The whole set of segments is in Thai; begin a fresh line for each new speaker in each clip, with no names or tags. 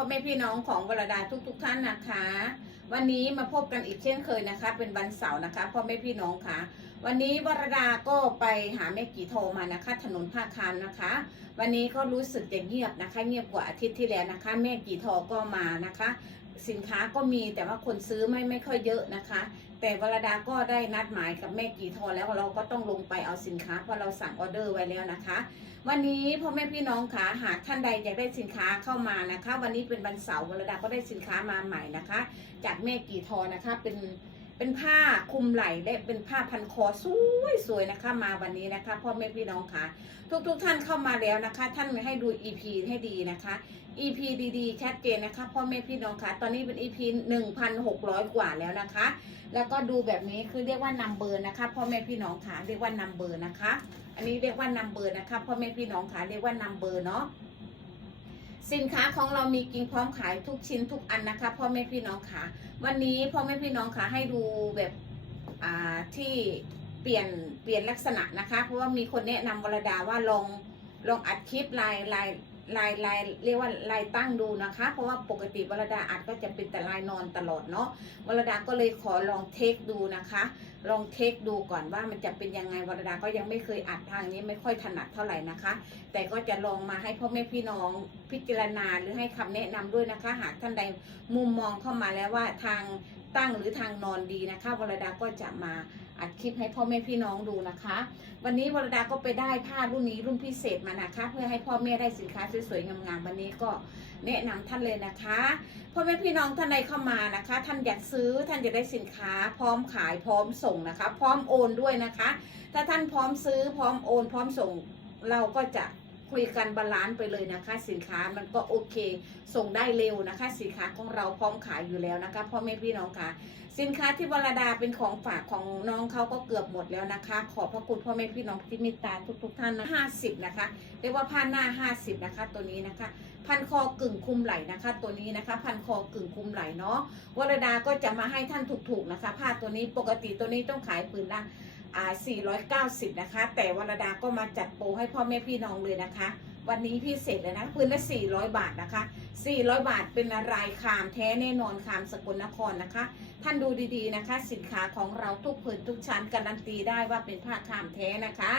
พ่อแม่พี่น้องของวรดาทุกทุกๆท่านนะคะ วันนี้มาพบกันอีกเช่นเคยนะคะ เป็นวันเสาร์นะคะพ่อแม่พี่น้องค่ะ วันนี้วรดาก็ไปหาแม่กี่โทรมานะคะ ถนนภาคานนะคะ วันนี้ก็รู้สึกจะเงียบนะคะ เงียบกว่าอาทิตย์ที่แล้วนะคะ แม่กี่โทก็มานะคะ สินค้าก็มีแต่ว่าคนซื้อไม่ไม่ค่อยเยอะนะคะ แต่วรดาก็ได้นัดหมายกับแม่กี่โทแล้วเราก็ต้องลงไปเอาสินค้าเพราะเราสั่งออเดอร์ไว้แล้วนะคะ วันนี้พ่อแม่พี่น้องคะหากท่านใดอยากได้สินค้าเข้ามานะคะ วันนี้เป็นวันเสาร์วรดาก็ได้สินค้ามาใหม่นะคะ จากแม่กี่ทอนะคะเป็นเป็นผ้าคลุมไหล่และเป็นผ้าพันคอสวยสวยนะคะ มาวันนี้นะคะพ่อแม่พี่น้องคะทุกทุกๆท่านเข้ามาแล้วนะคะ ท่านให้ดู EP ให้ดีนะคะ EP ดีๆชัดเจนนะคะพ่อแม่พี่น้องคะตอนนี้เป็น EP 1,600 กว่าแล้วนะคะ แล้วก็ดูแบบนี้คือเรียกว่านัมเบอร์นะคะพ่อแม่พี่น้องคะเรียกว่านัมเบอร์นะคะ อันนี้เรียกว่านัมเบอร์นะคะพ่อแม่พี่น้องคะเรียกว่านัมเบอร์เนาะสินค้าของเรามีกิงพร้อมขายทุกชิ้นทุกอันนะคะพ่อแม่พี่น้องคะวันนี้พ่อแม่พี่น้องคะให้ดูแบบอ่าที่เปลี่ยนเปลี่ยนลักษณะนะคะ เพราะว่ามีคนแนะนำวรดาว่าลองลองอัดคลิปลายลาย ลายลายเรียกว่าลายตั้งดูนะคะ เพราะว่าปกติวรดาอัดก็จะเป็นแต่ลายนอนตลอดเนาะวรดาก็เลยขอลองเทคดูนะคะ ลองเทคดูก่อนว่ามันจะเป็นยังไงวรดาก็ยังไม่เคยอัดทางนี้ไม่ค่อยถนัดเท่าไหร่นะคะ แต่ก็จะลองมาให้พ่อแม่พี่น้องพิจารณาหรือให้คำแนะนำด้วยนะคะ หากท่านใดมุมมองเข้ามาแล้วว่าทางตั้งหรือทางนอนดีนะคะวรดาก็จะมา อัดคลิปให้พ่อแม่พี่น้องดูนะคะ วันนี้วรดาก็ไปได้ผ้ารุ่นนี้รุ่นพิเศษมานะคะ เพื่อให้พ่อแม่ได้สินค้าสวยๆงามๆวันนี้ก็แนะนำท่านเลยนะคะพ่อแม่พี่น้องท่านใดเข้ามานะคะ ท่านอยากซื้อท่านอยากได้สินค้า พร้อมขายพร้อมส่งนะคะ พร้อมโอนด้วยนะคะ ถ้าท่านพร้อมซื้อพร้อมโอน พร้อมส่งเราก็จะคุยกันบาลานซ์ไปเลยนะคะ สินค้ามันก็โอเค ส่งได้เร็วนะคะ สินค้าของเราพร้อมขายอยู่แล้วนะคะพ่อแม่พี่น้องค่ะ สินค้าที่วรดาเป็นของฝากของน้องเขาก็เกือบหมดแล้วนะคะ ขอบพระคุณพ่อแม่พี่น้องที่มิตาทุกๆท่านนะห้าสิบนะคะ เรียกว่าผ้าหน้าห้าสิบนะคะ ตัวนี้นะคะ พันคอกึ่งคุมไหลนะคะ ตัวนี้นะคะ พันคอกึ่งคุมไหลเนาะวรดาก็จะมาให้ท่านถูกๆนะคะ ผ้าตัวนี้ปกติตัวนี้ต้องขายปืนละอ่า490 นะคะ แต่วรดาก็มาจัดโปรให้พ่อแม่พี่น้องเลยนะคะ วันนี้พิเศษเลยนะพื้นละ 400 บาทนะคะ 400 บาทเป็นรายคามแท้แน่นอนคามสกลนครนะคะ ท่านดูดีๆนะคะ สินค้าของเราทุกผืนทุกชั้นการันตีได้ว่าเป็นผ้าคามแท้นะคะ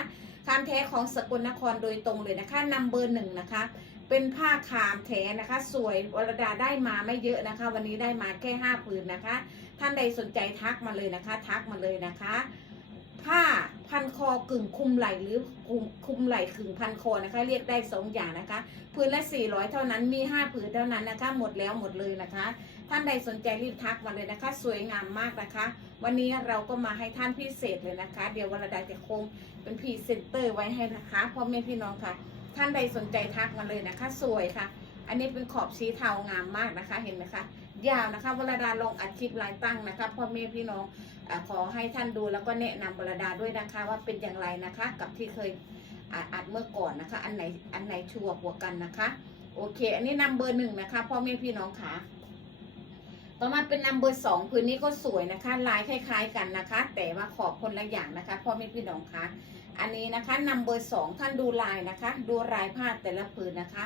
คามแท้ของสกลนครโดยตรงเลยนะคะนัมเบอร์หนึ่งนะคะเป็นผ้าคามแท้นะคะ สวยวรดาได้มาไม่เยอะนะคะ วันนี้ได้มาแค่5ผืนนะคะ ท่านใดสนใจทักมาเลยนะคะ ทักมาเลยนะคะ ผ้าพันคอกึ่งคุมไหล่หรือคุมคุมไหล่ขึงพันคอนะคะ เรียกได้สองอย่างนะคะพื้นละ 400 เท่านั้นมี5ผืนเท่านั้นนะคะ หมดแล้วหมดเลยนะคะ ท่านใดสนใจรีบทักมาเลยนะคะ สวยงามมากนะคะ วันนี้เราก็มาให้ท่านพิเศษเลยนะคะ เดี๋ยววรดาจะคงเป็นพรีเซนเตอร์ไว้ให้นะคะพ่อแม่พี่น้องค่ะ ท่านใดสนใจทักมาเลยนะคะ สวยค่ะ อันนี้เป็นขอบสีเทางามมากนะคะเห็นไหมคะ ยาวนะคะวรดาลงอัดคลิปลายตั้งนะคะพ่อแม่พี่น้องอขอให้ท่านดูแล้วก็แนะนำบรดาด้วยนะคะว่าเป็นอย่างไรนะคะ กับที่เคยอาอัดเมื่อก่อนนะคะ อันไหนอันไหนชัวร์กว่ากันนะคะ โอเค อันนี้นำเบอร์หนึ่งนะคะพ่อแม่พี่น้องค่ะต่อมาเป็นนำเบอร์สองพื้นนี้ก็สวยนะคะลายคล้าย ๆ กันนะคะ แต่ว่าขอบคนละอย่างนะคะพ่อแม่พี่น้องค่ะอันนี้นะคะนำเบอร์สองท่านดูลายนะคะ ดูลายผ้าแต่ละผืนนะคะ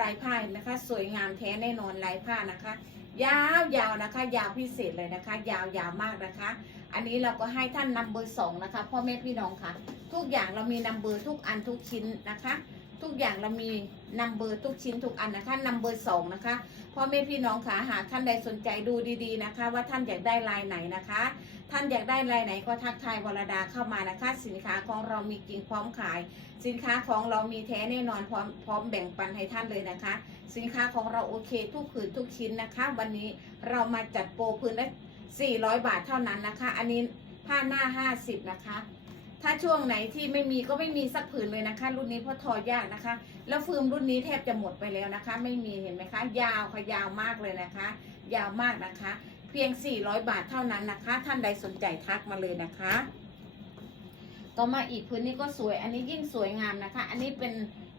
ลายผ้านะคะ สวยงามแท้แน่นอนลายผ้านะคะ ยาวยาวนะคะ ยาวพิเศษเลยนะคะ ยาวยาวมากนะคะ อันนี้เราก็ให้ท่านนำเบอร์สองนะคะพ่อแม่พี่น้องค่ะ ทุกอย่างเรามีนำเบอร์ทุกอันทุกชิ้นนะคะ ทุกอย่างเรามีนำเบอร์ทุกชิ้นทุกอันนะคะนำเบอร์สองนะคะ พ่อแม่พี่น้องคะหากท่านใดสนใจดูดีๆนะคะ ว่าท่านอยากได้ลายไหนนะคะ ท่านอยากได้ลายไหนก็ทักทายวรดาเข้ามานะคะ สินค้าของเรามีจริงพร้อมขาย สินค้าของเรามีแท้แน่นอนพร้อมพร้อมแบ่งปันให้ท่านเลยนะคะ สินค้าของเราโอเคทุกผืนทุกชิ้นนะคะ วันนี้เรามาจัดโปรพื้นละ400 บาทเท่านั้นนะคะ อันนี้ผ้าหน้า 50 นะคะ ถ้าช่วงไหนที่ไม่มีก็ไม่มีสักผืนเลยนะคะ รุ่นนี้เพราะทอยากนะคะ แล้วฟิล์มรุ่นนี้แทบจะหมดไปแล้วนะคะ ไม่มีเห็นไหมคะ ยาวค่ะยาวมากเลยนะคะ ยาวมากนะคะ เพียง 400 บาทเท่านั้นนะคะ ท่านใดสนใจทักมาเลยนะคะ ต่อมาอีกพื้นนี้ก็สวย อันนี้ยิ่งสวยงามนะคะ อันนี้เป็น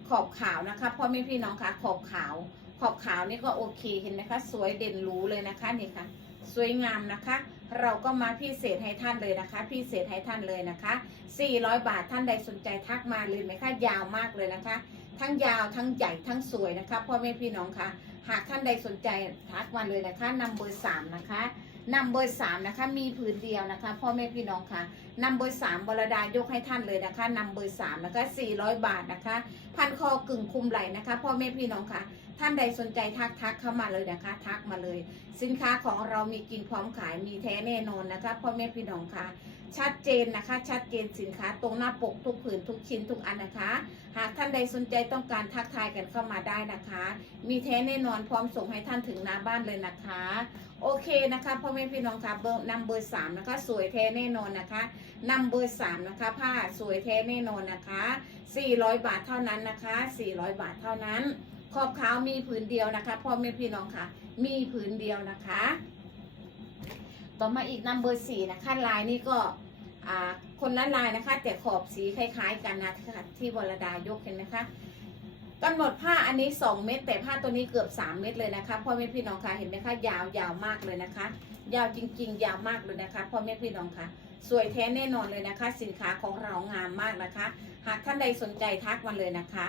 ขอบขาวนะคะพ่อแม่พี่น้องคะขอบขาว ขอบขาวนี่ก็โอเคเห็นไหมคะ สวยเด่นรู้เลยนะคะนี่ค่ะ สวยงามนะคะ เราก็มาพิเศษให้ท่านเลยนะคะพิเศษให้ท่านเลยนะคะ 400 บาทท่านใดสนใจทักมาเลยไหมคะยาวมากเลยนะคะ ทั้งยาวทั้งใหญ่ทั้งสวยนะคะพ่อแม่พี่น้องคะหากท่านใดสนใจทักมาเลยนะคะนำเบอร์สามนะคะนำเบอร์สามนะคะมีผืนเดียวนะคะพ่อแม่พี่น้องค่ะนำเบอร์สามบรดายกให้ท่านเลยนะคะนำเบอร์สามนะคะสี่ร้อยบาทนะคะ พันคอกึ่งคุมไหล่นะคะพ่อแม่พี่น้องค่ะ ท่านใดสนใจทักทักเข้ามาเลยนะคะ ทักมาเลย สินค้าของเรามีกินพร้อมขายมีแท้แน่นอนนะคะพ่อแม่พี่น้องค่ะ ชัดเจนนะคะ ชัดเจนสินค้าตรงหน้าปกทุกผืนทุกชิ้นทุกอันนะคะ หากท่านใดสนใจต้องการทักทายกันเข้ามาได้นะคะ มีแท้แน่นอนพร้อมส่งให้ท่านถึงหน้าบ้านเลยนะคะ โอเคนะคะพ่อแม่พี่น้องค่ะเบอร์นำเบอร์สามนะคะ สวยแท้แน่นอนนะคะนำเบอร์สามนะคะ ผ้าสวยแท้แน่นอนนะคะ400บาทเท่านั้นนะคะ400บาทเท่านั้น ขอบขาวมีผืนเดียวนะคะพ่อแม่พี่น้องค่ะ มีผืนเดียวนะคะ ต่อมาอีกนำเบอร์สี่นะคะลายนี้ก็คนละลายนะคะ แต่ขอบสีคล้าย ๆ กันนะคะที่วรดายกเห็นไหมคะกำหนดผ้าอันนี้ 2 เม็ดแต่ผ้าตัวนี้เกือบ 3 เม็ดเลยนะคะพ่อแม่พี่น้องคะเห็นไหมคะยาวยาวมากเลยนะคะ ยาวจริง ๆ ยาวมากเลยนะคะพ่อแม่พี่น้องคะสวยแท้แน่นอนเลยนะคะ สินค้าของเรางามมากนะคะ หากท่านใดสนใจทักมาเลยนะคะ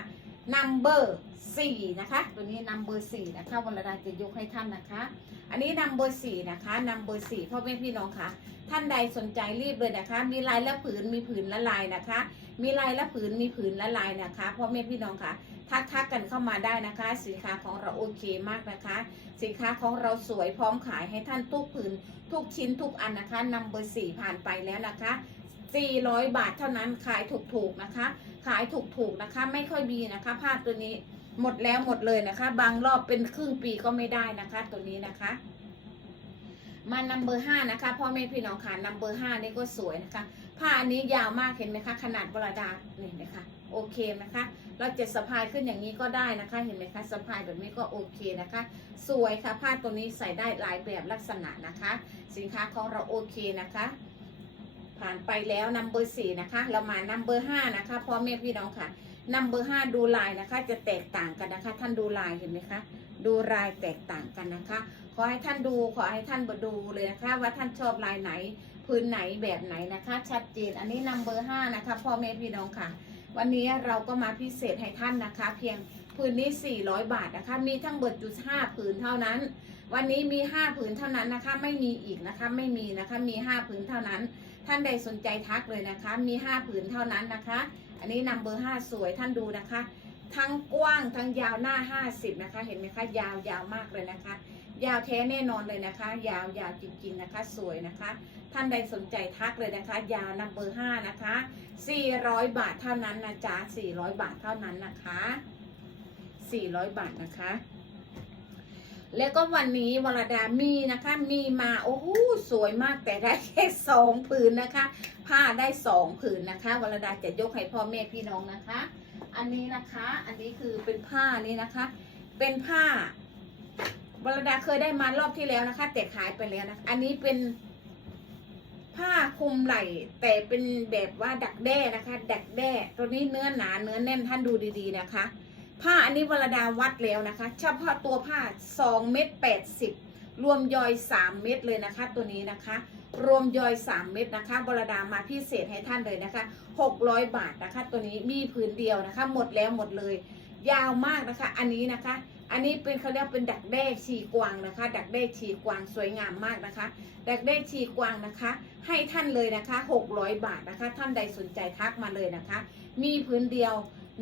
นัมเบอร์สี่นะคะ ตัวนี้นัมเบอร์สี่นะคะวรดาจะยกให้ท่านนะคะ อันนี้นัมเบอร์สี่นะคะนัมเบอร์สี่พ่อแม่พี่น้องคะท่านใดสนใจรีบเลยนะคะ มีลายและผืน มีผืนละลายนะคะ มีลายและผืน มีผืนละลายนะคะ พ่อแม่พี่น้องคะทักทักกันเข้ามาได้นะคะ สินค้าของเราโอเคมากนะคะ สินค้าของเราสวยพร้อมขายให้ท่านทุกผืน ทุกชิ้นทุกอันนะคะนัมเบอร์สี่ผ่านไปแล้วนะคะ 400 บาทเท่านั้นขายถูกๆนะคะ ขายถูกๆนะคะ ไม่ค่อยมีนะคะผ้าตัวนี้หมดแล้วหมดเลยนะคะ บางรอบเป็นครึ่งปีก็ไม่ได้นะคะ ตัวนี้นะคะมานัมเบอร์ห้านะคะพ่อแม่พี่น้องค่ะนัมเบอร์ห้านี่ก็สวยนะคะผ้าอันนี้ยาวมากเห็นไหมคะ ขนาดบราดาเนี่ยนะคะโอเคนะคะ เราจะสะพายขึ้นอย่างนี้ก็ได้นะคะ เห็นไหมคะสะพายแบบนี้ก็โอเคนะคะ สวยค่ะผ้าตัวนี้ใส่ได้หลายแบบลักษณะนะคะ สินค้าของเราโอเคนะคะ ผ่านไปแล้วนัมเบอร์สี่นะคะ เรามานัมเบอร์ห้านะคะพ่อแม่พี่น้องค่ะนัมเบอร์ห้าดูลายนะคะ จะแตกต่างกันนะคะ ท่านดูลายเห็นไหมคะ ดูลายแตกต่างกันนะคะ ขอให้ท่านดูขอให้ท่านมาดูเลยนะคะ ว่าท่านชอบลายไหนพื้นไหนแบบไหนนะคะ ชัดเจนอันนี้นัมเบอร์ห้านะคะพ่อแม่พี่น้องค่ะ วันนี้เราก็มาพิเศษให้ท่านนะคะ เพียงพื้นนี้ 400 บาทนะคะ มีทั้งเบิดจุดห้าผืนเท่านั้น วันนี้มี 5 ผืนเท่านั้นนะคะ ไม่มีอีกนะคะ ไม่มีนะคะ มี 5 ผืนเท่านั้น ท่านใดสนใจทักเลยนะคะ มี 5 ผืนเท่านั้นนะคะ อันนี้นัมเบอร์ 5 สวยท่านดูนะคะ ทั้งกว้างทั้งยาวหน้า 50 นะคะ เห็นไหมคะ ยาวยาวมากเลยนะคะ ยาวแท้แน่นอนเลยนะคะ ยาวยาวจริงๆนะคะ สวยนะคะ ท่านใดสนใจทักเลยนะคะ ยาวนัมเบอร์ 5 นะคะ 400 บาทเท่านั้นนะจ๊ะ400 บาทเท่านั้นนะคะ 400 บาทนะคะ แล้วก็วันนี้วรดามีนะคะ มีมาโอ้โหสวยมากแต่ได้แค่สองผืนนะคะ ผ้าได้สองผืนนะคะ วรดาจะยกให้พ่อแม่พี่น้องนะคะ อันนี้นะคะ อันนี้คือเป็นผ้านี้นะคะ เป็นผ้าวรดาเคยได้มารอบที่แล้วนะคะ แต่ขายไปแล้วนะคะ อันนี้เป็นผ้าคลุมไหล่แต่เป็นแบบว่าดักแด้นะคะ ดักแด้ตัวนี้เนื้อหนาเนื้อแน่นท่านดูดีๆนะคะ ผ้าอันนี้วรดาวัดแล้วนะคะเฉพาะตัวผ้า2เม็ด80 รวมยอย 3 เม็ดเลยนะคะ ตัวนี้นะคะ รวมยอย 3 เม็ดนะคะวรดามาพิเศษให้ท่านเลยนะคะ 600 บาทนะคะ ตัวนี้มีผืนเดียวนะคะ หมดแล้วหมดเลย ยาวมากนะคะ อันนี้นะคะ อันนี้เป็นเขาเรียกเป็นดักแด้ชีกวางนะคะ ดักแด้ชีกวางสวยงามมากนะคะ ดักแด้ชีกวางนะคะ ให้ท่านเลยนะคะ 600 บาทนะคะ ท่านใดสนใจทักมาเลยนะคะ มีพื้นเดียว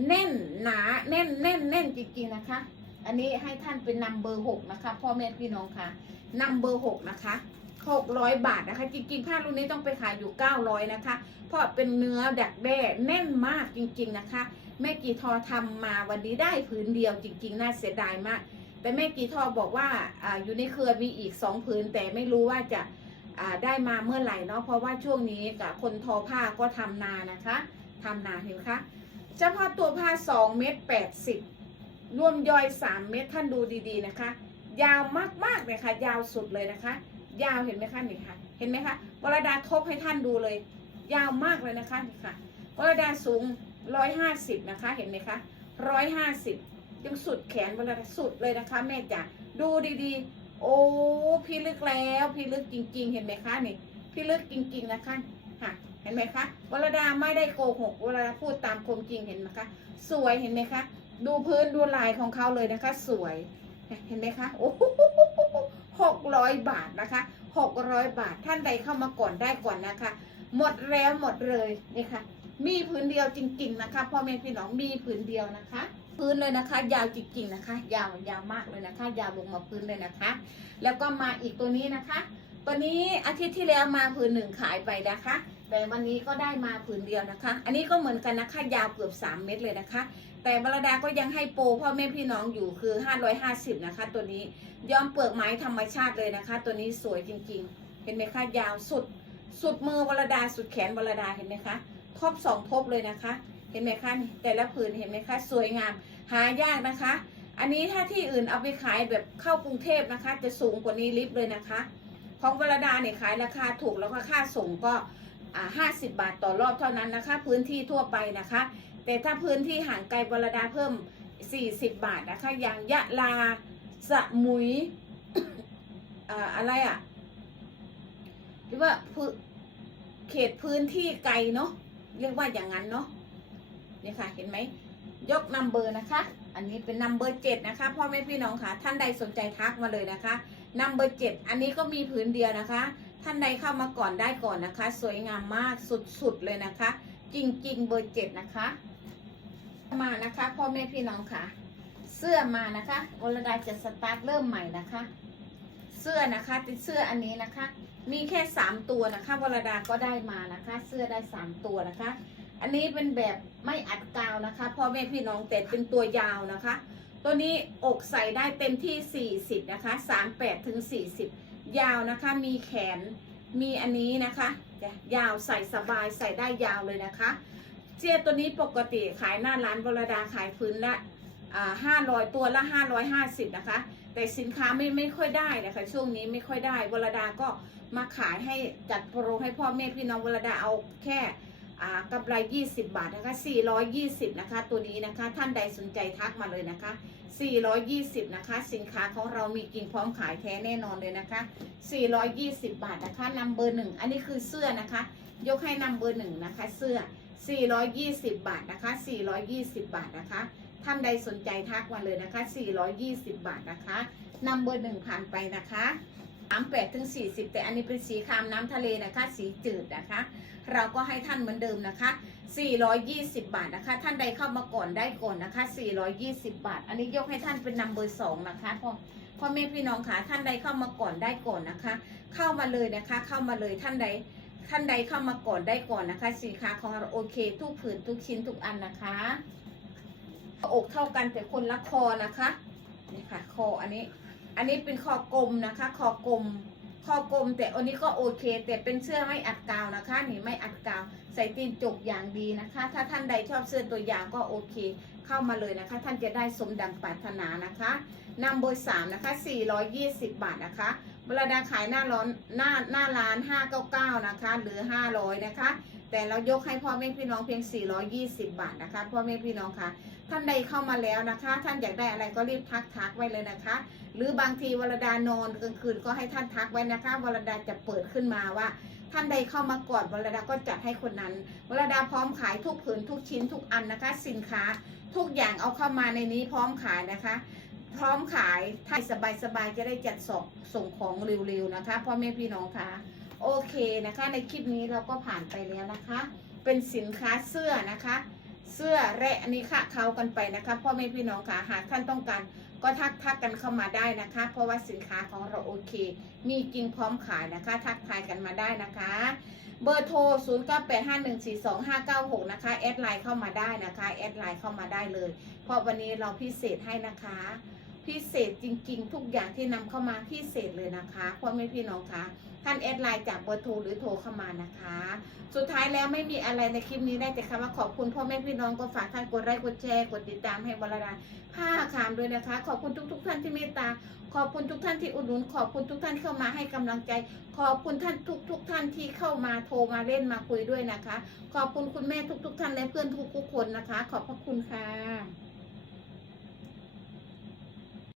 แน่นหนาแน่นแน่นแน่นจริงๆนะคะ อันนี้ให้ท่านเป็นนัมเบอร์หกนะคะพ่อแม่พี่น้องค่ะนัมเบอร์หกนะคะหกร้อยบาทนะคะ จริงๆผ้ารุ่นนี้ต้องไปขายอยู่เก้าร้อยนะคะ เพราะเป็นเนื้อดักแด้แน่นมากจริงๆนะคะแม่กีทอทำมาวันนี้ได้ผืนเดียวจริง ๆ น่าเสียดายมาก แต่แม่กีทอบอกว่าออยู่ในเครือมีอีกสองผืน แต่ไม่รู้ว่าจะาได้มาเมื่อไหร่เนาะเพราะว่าช่วงนี้กับคนทอผ้าก็ทำนานะคะทำนาเห็นไหมคะ เฉพาะตัวผ้า2เมตร80รวมย่อย3เมตรท่านดูดีๆนะคะ ยาวมากๆเลยค่ะ ยาวสุดเลยนะคะ ยาวเห็นไหมคะนี่ค่ะ เห็นไหมคะวรดาทบให้ท่านดูเลย ยาวมากเลยนะคะนี่ค่ะวรดาสูง150นะคะ เห็นไหมคะ150ยังสุดแขนวรดาสุดเลยนะคะ แม่จ๋าดูดีๆ โอ้พี่ลึกแล้ว พี่ลึกจริง ๆ เห็นไหมคะนี่พี่ลึกจริง ๆ นะคะ ห็นไหมคะวรดาไม่ได้โกหกวรดาพูดตามความจริงเห็นไหมคะ สวยเห็นไหมคะ ดูพื้นดูลายของเขาเลยนะคะ สวยเห็นไหมคะโอ้หกร้อยบาทนะคะหกร้อยบาทท่านใดเข้ามาก่อนได้ก่อนนะคะ หมดแล้วหมดเลยนี่ค่ะ มีผืนเดียวจริง ๆ นะคะพ่อแม่พี่น้องมีผืนเดียวนะคะ พื้นเลยนะคะ ยาวจริง ๆ นะคะ ยาวยาวมากเลยนะคะ ยาวลงมาพื้นเลยนะคะ แล้วก็มาอีกตัวนี้นะคะ ตัวนี้อาทิตย์ที่แล้วมาผืนหนึ่งขายไปนะคะ แต่วันนี้ก็ได้มาผืนเดียวนะคะ อันนี้ก็เหมือนกันนะคะ ยาวเกือบ 3 เมตรเลยนะคะ แต่บรดาก็ยังให้โปรพ่อแม่พี่น้องอยู่คือ 550 นะคะ ตัวนี้ย้อมเปลือกไม้ธรรมชาติเลยนะคะ ตัวนี้สวยจริงๆ เห็นไหมคะ ยาวสุด สุดมือวรดาสุดแขนวรดาเห็นไหมคะทบสองทบเลยนะคะ เห็นไหมคะ แต่ละผืนเห็นไหมคะ สวยงาม หายากนะคะ อันนี้ถ้าที่อื่นเอาไปขายแบบเข้ากรุงเทพนะคะ จะสูงกว่านี้ลิฟต์เลยนะคะ ของวรดาเนี่ยขายราคาถูกแล้วก็ค่าส่งก็ อ่าห้าสิบาทต่อรอบเท่านั้นนะคะ พื้นที่ทั่วไปนะคะ แต่ถ้าพื้นที่ห่างไกลวรดาเพิ่ม 40 บาทนะคะ อย่างยะลาสมุยอะไรอะหรือว่าเขตพื้นที่ไกลเนาะเรียกว่าอย่างนั้นเนาะนี่ค่ะเห็นไหมยกนัมเบอร์นะคะ อันนี้เป็นนัมเบอร์เจ็ดนะคะพ่อแม่พี่น้องค่ะ ท่านใดสนใจทักมาเลยนะคะนัมเบอร์เจ็ดอันนี้ก็มีผืนเดียวนะคะ ท่านใดเข้ามาก่อนได้ก่อนนะคะ สวยงามมากสุดๆเลยนะคะ จริงๆเบอร์เจ็ดนะคะ มานะคะพ่อแม่พี่น้องค่ะ เสื้อมานะคะวรดาจะสตาร์ทเริ่มใหม่นะคะ เสื้อนะคะเป็นเสื้ออันนี้นะคะ มีแค่สามตัวนะคะวรดาก็ได้มานะคะ เสื้อได้สามตัวนะคะ อันนี้เป็นแบบไม่อัดกาวนะคะพ่อแม่พี่น้องแต่เป็นตัวยาวนะคะ ตัวนี้อกใส่ได้เต็มที่40นะคะ38ถึง40 ยาวนะคะมีแขนมีอันนี้นะคะยาวใส่สบายใส่ได้ยาวเลยนะคะ เจียตัวนี้ปกติขายหน้าร้านวรดาขายพื้นละห้าร้อยตัวละห้าร้อยห้าสิบนะคะ แต่สินค้าไม่ไม่ค่อยได้นะคะช่วงนี้ไม่ค่อยได้วรดาก็มาขายให้จัดโปรให้พ่อแม่พี่น้องวรดาเอาแค่ กำไร 20 บาทนะคะ 420 นะคะ ตัวนี้นะคะ ท่านใดสนใจทักมาเลยนะคะ 420 นะคะ สินค้าของเรามีกิ่งพร้อมขายแท้แน่นอนเลยนะคะ 420 บาทนะคะนำเบอร์หนึ่ง อันนี้คือเสื้อนะคะ ยกให้นำเบอร์หนึ่งนะคะ เสื้อ 420 บาทนะคะ 420 บาทนะคะ ท่านใดสนใจทักมาเลยนะคะ 420 บาทนะคะนำเบอร์หนึ่งผ่านไปนะคะ 38ถึง40 แต่อันนี้เป็นสีครามน้ำทะเลนะคะ สีจืดนะคะ เราก็ให้ท่านเหมือนเดิมนะคะ 420 บาทนะคะ ท่านใดเข้ามาก่อนได้ก่อนนะคะ 420 บาท อันนี้ยกให้ท่านเป็นนัมเบอร์สองนะคะพ่อพ่อแม่พี่น้องค่ะท่านใดเข้ามาก่อนได้ก่อนนะคะ เข้ามาเลยนะคะ เข้ามาเลยท่านใดท่านใดเข้ามาก่อนได้ก่อนนะคะ สินค้าของเราโอเค ทุกผืนทุกชิ้นทุกอันนะคะอกเท่ากันแต่คนละคอนะคะนี่ค่ะ คออันนี้ อันนี้เป็นคอกลมนะคะ คอกลมคอกลม แต่อันนี้ก็โอเค แต่เป็นเสื้อไม่อัดกาวนะคะนี่ไม่อัดกาว ใส่ตีนจกอย่างดีนะคะ ถ้าท่านใดชอบเสื้อตัวยาวก็โอเค เข้ามาเลยนะคะ ท่านจะได้สมดังปรารถนานะคะนำเบอร์สามนะคะ420 บาทนะคะ เวลาดาขายหน้าร้อนหน้าหน้าร้าน 599 นะคะ หรือ 500 นะคะ แต่เรายกให้พ่อแม่พี่น้องเพียง 420 บาทนะคะ พ่อแม่พี่น้องค่ะ ท่านใดเข้ามาแล้วนะคะ ท่านอยากได้อะไรก็รีบทักทักไว้เลยนะคะ หรือบางทีวรดานอนกลางคืนก็ให้ท่านทักไว้นะคะวรดาจะเปิดขึ้นมาว่าท่านใดเข้ามาก่อนวรดาก็จัดให้คนนั้นวรดาพร้อมขายทุกผืนทุกชิ้นทุกอันนะคะ สินค้า ทุกอย่างเอาเข้ามาในนี้พร้อมขายนะคะ พร้อมขายถ้าสบายๆจะได้จัดส่งส่งของเร็วๆนะคะพ่อแม่พี่น้องคะโอเคนะคะ ในคลิปนี้เราก็ผ่านไปแล้วนะคะ เป็นสินค้าเสื้อนะคะ เสื้อและอันนี้ค่ะเขากันไปนะคะพ่อแม่พี่น้องค่ะหากท่านต้องการก็ทักทักกันเข้ามาได้นะคะ เพราะว่าสินค้าของเราโอเค มีจริงพร้อมขายนะคะ ทักทายกันมาได้นะคะ เบอร์โทร 0 9 8 5 1 4 2 5 9 6 นะคะ แอดไลน์เข้ามาได้นะคะ แอดไลน์เข้ามาได้เลย เพราะวันนี้เราพิเศษให้นะคะ พิเศษจริง ๆ ทุกอย่างที่นำเข้ามาพิเศษเลยนะคะพ่อแม่พี่น้องคะท่านแอดไลน์จากเบอร์โทรหรือโทรเข้ามานะคะ สุดท้ายแล้วไม่มีอะไรในคลิปนี้ได้แต่คำว่าขอบคุณพ่อแม่พี่น้องก็ฝากท่านกดไลค์กดแชร์กดติดตามให้วรดาผ้าคามด้วยนะคะ ขอบคุณทุก ๆ ท่านที่เมตตา ขอบคุณทุกท่านที่อุดหนุน ขอบคุณทุกท่านเข้ามาให้กำลังใจ ขอบคุณท่านทุก ๆ ท่านที่เข้ามาโทรมาเล่นมาคุยด้วยนะคะ ขอบคุณคุณแม่ทุก ๆ ท่านและเพื่อนทุกๆคนนะคะ ขอบพระคุณค่ะ